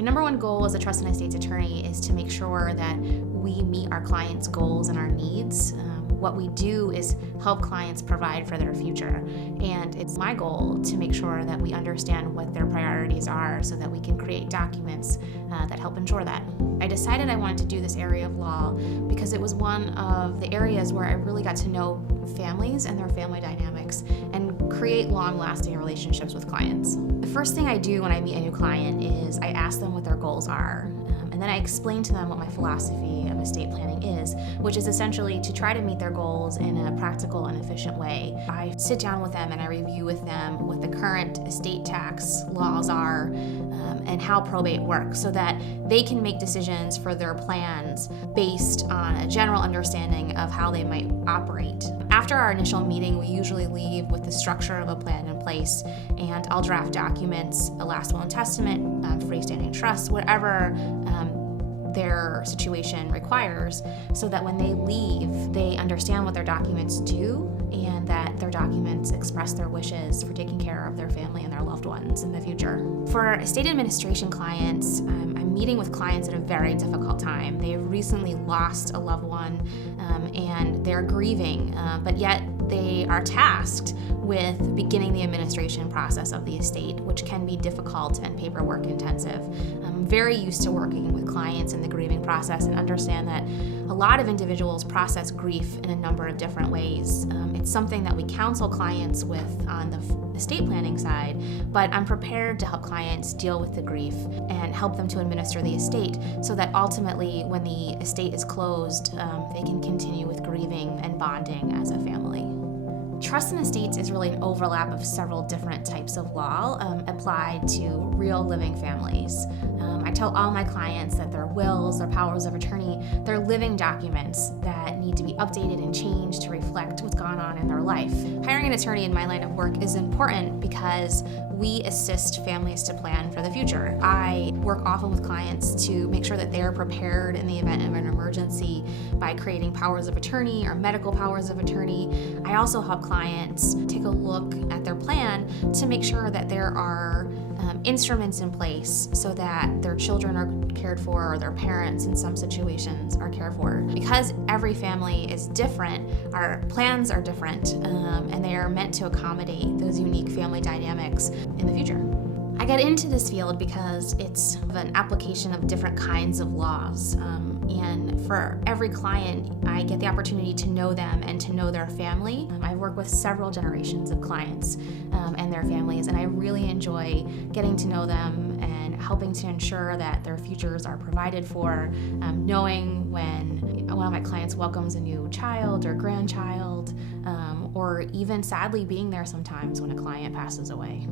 My number one goal as a trust and estates attorney is to make sure that we meet our clients' goals and our needs. What we do is help clients provide for their future. And it's my goal to make sure that we understand what their priorities are so that we can create documents that help ensure that. I decided I wanted to do this area of law because it was one of the areas where I really got to know families and their family dynamics and create long-lasting relationships with clients. The first thing I do when I meet a new client is I ask them what their goals are. And then I explain to them what my philosophy of estate planning is, which is essentially to try to meet their goals in a practical and efficient way. I sit down with them and I review with them what the current estate tax laws are and how probate works so that they can make decisions for their plans based on a general understanding of how they might operate. After our initial meeting, we usually leave with the structure of a plan in place, and I'll draft documents, a last will and testament, freestanding trust, whatever their situation requires, so that when they leave, they understand what their documents do and that their documents express their wishes for taking care of their family and their loved ones in the future. For estate administration clients, I'm meeting with clients at a very difficult time. They've recently lost a loved one and they're grieving, but yet they are tasked with beginning the administration process of the estate, which can be difficult and paperwork intensive. I'm very used to working with clients in the grieving process and understand that a lot of individuals process grief in a number of different ways. It's something that we counsel clients with on the estate planning side, but I'm prepared to help clients deal with the grief and help them to administer the estate so that ultimately when the estate is closed, they can continue with grieving and bonding as a family. Trust and estates is really an overlap of several different types of law applied to real living families. I tell all my clients that their wills, their powers of attorney, they're living documents that need to be updated and changed to reflect what's gone on in their life. Hiring an attorney in my line of work is important because we assist families to plan for the future. I work often with clients to make sure that they're prepared in the event of an emergency by creating powers of attorney or medical powers of attorney. I also help clients take a look at their plan to make sure that there are instruments in place so that their children are cared for or their parents in some situations are cared for. Because every family is different, our plans are different, and they are meant to accommodate those unique family dynamics in the future. I got into this field because it's an application of different kinds of laws. And for every client, I get the opportunity to know them and to know their family. I work with several generations of clients and their families, and I really enjoy getting to know them and helping to ensure that their futures are provided for, knowing when one of my clients welcomes a new child or grandchild, or even sadly being there sometimes when a client passes away.